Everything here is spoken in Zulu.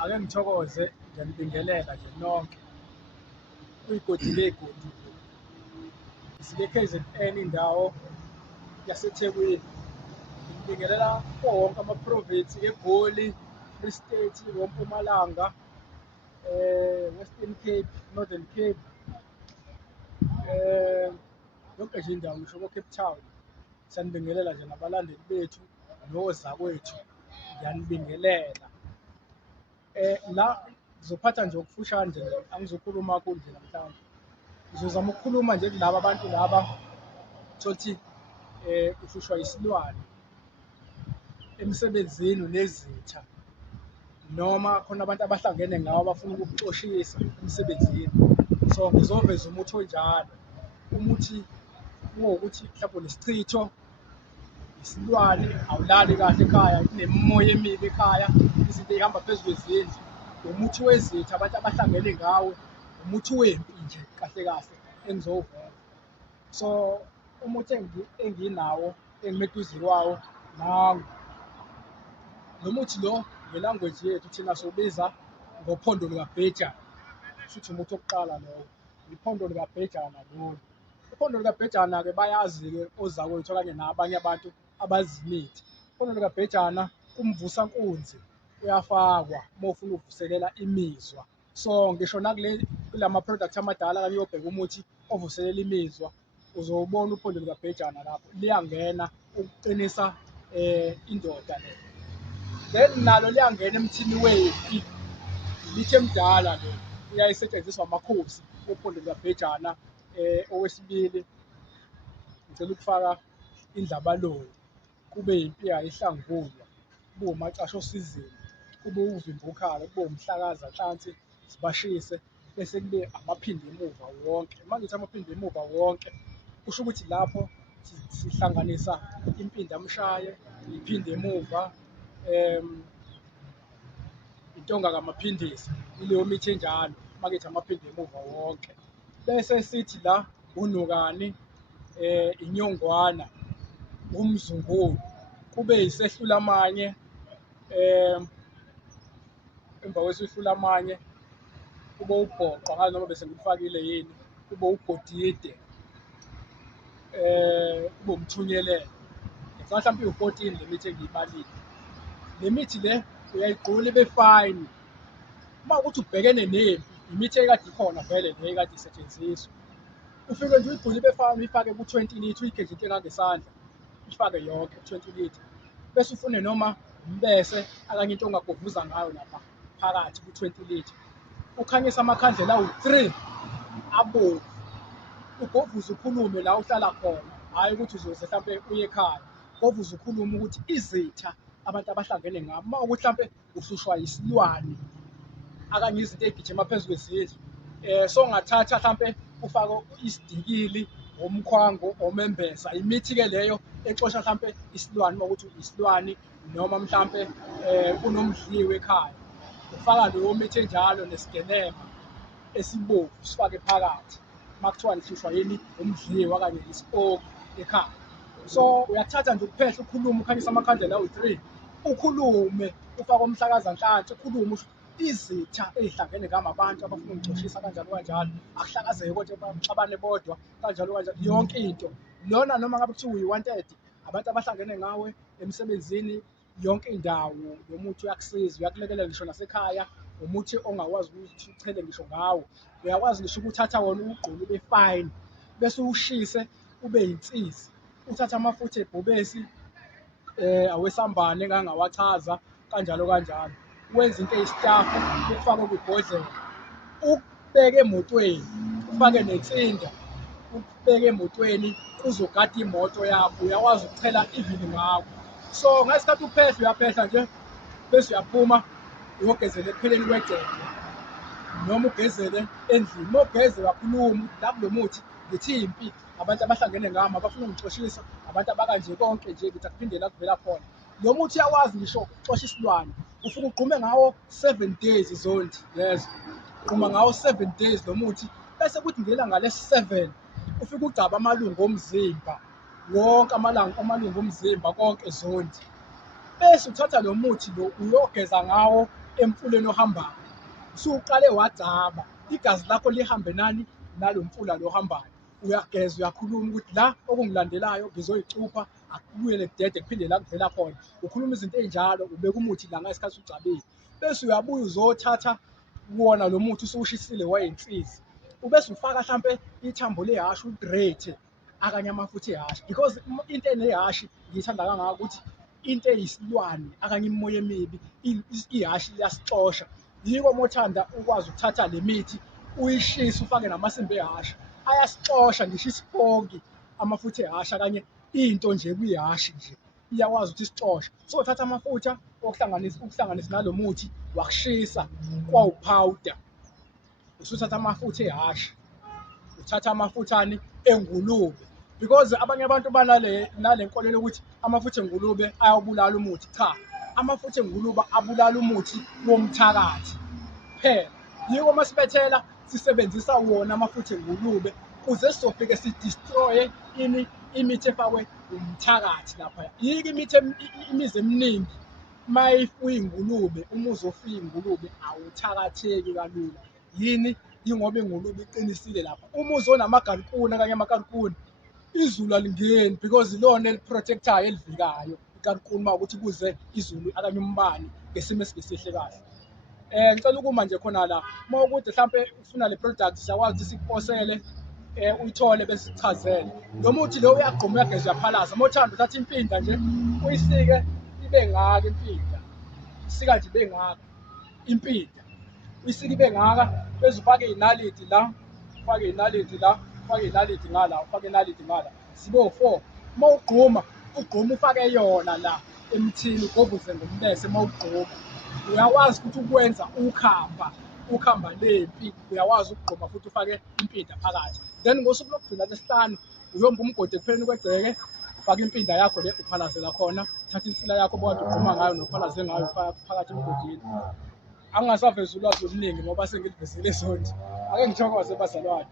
ake ngithokoze ngiyanibingelela nje nonke kwigodi legodi sike KZN indawo yaseThekwini. Ngibingelela kuwo wonke ama-province eGoli, Free State, woMpumalanga, Western Cape, Northern Cape, yonke nje indawo ngisho ko-Cape Town. Siyanibingelela nje nabalandeli bethu nozakwethu, ngiyanibingelela. La ngizophatha nje okufushane nje, angizokhuluma kakhulu nje namhlanje. Ngizozama ukukhuluma nje kulaba abantu laba thothi uhlushwa isilwane emsebenzini unezitha, noma khona abantu abahlangene ngawo abafuna ukukuxoshisa emsebenzini. So ngizoveza umuthi onjalo, umuthi ukuthi mhlawumbe unesichitho, isilwane, awulali kahle ekhaya, kunemimoya emibi ekhaya, izinto ey'hamba phezu kwezindlu, umuthi wezitha abantu abahlangene ngawo, umuthi wempi nje kahle kahle engizowuveza. So umuthi enginawo engimeduze kwawo nangu. Lo muthi lo nge-language yethu thina siwubiza ngophondo likabhejane, kushuthi umuthi wokuqala lowo, iphondo likabhejane lolu. Iphondo likabhejana-ke bayazi-ke ozakwethu okanye nabanye abantu abazi imithi. Iphondo likabhejana kumvusankunzi uyafakwa uma ufuna ukuvuselela imizwa. So ngisho kula ma-product amadala kanye uyobheka umuthi ovuselela imizwa, uzowubona uphondo likabhejana lapho, liyangena ukuqinisa indoda le. Then nalo liyangena emthini wempi, imithi emidala le iyayisetshenziswa amakhosi ophondo likabhejana. Owesibili ngicela ukufaka indlabaloni, kube yimpiya ihlangulwa, kube umacasha osizini, kube uvimbukhalo, kube umhlakaza hlansi sibashise, bese kube amaphinde emuva wonke. Uma ngithi amaphinde emuva wonke, kusho ukuthi lapho sihlanganisa impindamshaye, iphinde emuva, intonga kamaphindisi, ileyo mithi enjalo uma ngithi amaphinde emuva wonke. Bese sithi la unukani, inyongwana, umzungulu, kube yisehlulamanye, emva kwesehlulamanye kube ubhoqa, ngazi noma bese ngikufakile yini, kube ugodide, kube umthunyelelo. Mhlawumbe iwu-14 le mithi engiyibalile. Le mithi le uyayigqula ibe fine. Uma kuwukuthi ubhekene nempi, imithi ekade ikhona vele le ekade isetshenziswa, ufike nje uyigqule ibe fine, uyifake ku-20 litre, uyigeje into engangesandla, uyifake yonke ku-20 litre. Bese ufune noma umbese akanye into ongagovuza ngayo lapha phakathi ku-20 litre. Ukhanyisa amakhandlela awu-3 abomvu, ugovuze ukhulume la uhlala khona, hhayi ukuthi uzoze mhlampe uye ekhaya. Govuze ukhulume ukuthi izitha abantu abahlangene ngabo, uma ukuthi mhlampe uhlushwa isilwane akanye izinto ey'gijima phezu kwezindlu, so ungathatha mhlampe ufake isidikili, umkhwango, omembesa, imithi-ke leyo exosha mhlampe isilwane uma ukuthi isilwane noma mhlampe kunomdliwe ekhaya. Ufaka leyo mithi enjalo nesigenema esibomvu sifake phakathi uma kuthiwa nihlushwa yini umdliwe okanye ispoki ekhaya. So uyathatha nje ukuphehla, ukhulume, ukhanyisa amakhandlela awu-3, ukhulume, ufake umhlakaza nhlansi, ukhulume usho izitha ey'hlangene ngami, abantu abafuna ukungixoshisa kanjalo kanjalo, akuhlakazeke kodwa baxabane bodwa kanjalo kanjalo, yonke into. Lona noma ngabe kuthiwa uyi-wanted, abantu abahlangene ngawe emsebenzini, yonke indawo, lo muthi uyakusiza, uyakulekelela ngisho nasekhaya. Umuthi ongakwazi ukuthi uchele ngisho ngawo, uyakwazi ngisho ukuthatha wona uwugqule ube fine, bese uwushise ube yinsizwa. Uthathe amafutha ebhubesi, awesambane engangawachaza kanjalo kanjalo, wenza into eyisitafu, ukufake kwibhodlela, ukubeke emotweni, ufake nensinda, ukubeke emotweni kuzogada imoto yakho, uyakwazi ukuchela ivili ngawo. So ngesikhathi uphehla, uyaphehla nje bese uyaphuma uyogezela ekupheleni kwegceke noma ugezele endlini. Uma ugeze uyakhuluma la kulo muthi ngithi impi, abantu abahlangene ngami abafuna ukungixoshisa, abantu abakanje konke nje ngithi akuphinde la kuvela khona. Lo muthi uyakwazi ngisho ukuxosha isilwane, ufike ugqume ngawo 7 days zondi, yes, ugquma ngawo 7 days lo muthi, bese kuthi ngelanga lesi-7 ufike ugcabe amalungu omzimba wonke, amalungu omzimba konke zondi, bese uthatha lo muthi lo uyogeza ngawo emfuleni ohambayo, usuqale wagcaba, igazi lakho lihambe nani nalo mfula lo ohambayo. Uyageza, uyakhuluma ukuthi la okungilandelayo ngizoyicupha, akubuyele kudede kuphinde la kuvela khona. Ukhuluma izinto ey'njalo, ubeka umuthi la ngesikhathi ugcabile, bese uyabuya uzothatha wona lo muthi usuwushisile wayinsizi, ubese ufaka hlampe ithambo lehhashi uligrethe akanye amafutha ehhashi, because into enehhashi ngiyithanda kangaka ukuthi into eyisilwane akanye imimoya emibi ihhashi liyasixosha. Yiko uma uthanda ukwazi ukuthatha le mithi uyishise ufake namasimba ehhashi, ayasixosha ngisho isiponki, amafutha ehhashi akanye into nje kwihhashi nje iyakwazi ukuthi isixoshe. So uthatha amafutha ukuhlanganisa nalo muthi wakushisa kwawuphawuda, usuthatha amafutha ehhashi, uthatha amafuthane engulube, because abanye abantu banale nkolelo yokuthi amafutha engulube ayawubulala umuthi. Cha, amafutha engulube abulala umuthi womthakathi kuphela. Yiko uma sibethela sisebenzisa wona amafutha engulube kuze sizofike sidistroye imithi efakwe umthakathi laphaya. Yiko imizi eminingi mayifuyingulube, umuzi ofuye ingulube awuthakatheki kalula. Yini? Yingoba ingulube iqinisile lapha. Umuzi onamagalikuni akanye amagalikuni izulu alingeni because ilona eliprotectayo elivikayo igalikuni uma ukuthi kuze izulu akanye umbani ngesimo esingesihle kahle. Ngicela ukuma nje khona la uma ukuthi hlampe ufuna le product siyakwazi ukuthi sikuposele uyithole bese sikuchazele. Lo muthi lo uyagquma, uyageza, uyaphalaza. Uma uthanda uthatha impinda nje uyisike ibe ngaka impinda, isika nje ibe ngaka impinda, uyisike ibe ngaka bese ufake iy'naliti la, ufake iy'naliti la, ufake iy'naliti ngala, ufake inaliti ngala, zibe u-4. Uma ugquma ufake yona la emthini, ugobuze ngombese. Uma ugquma uyakwazi futhi ukwenza ukhamba lempi, uyakwazi ukugquma futhi ufake impinda phakathi. Then ngosuku lokugcina lesihlanu uyomba umgodi ekupheleni kwegceke, ufake impinda yakho le uphalazela khona, uthatha insila yakho obukade ugquma ngayo nophalaze ngayo ufaka phakathi emgodini. Angingasavezi ulwazi oluningi ngoba sengilivezile sonke. Ake ngithokoze bazalwane.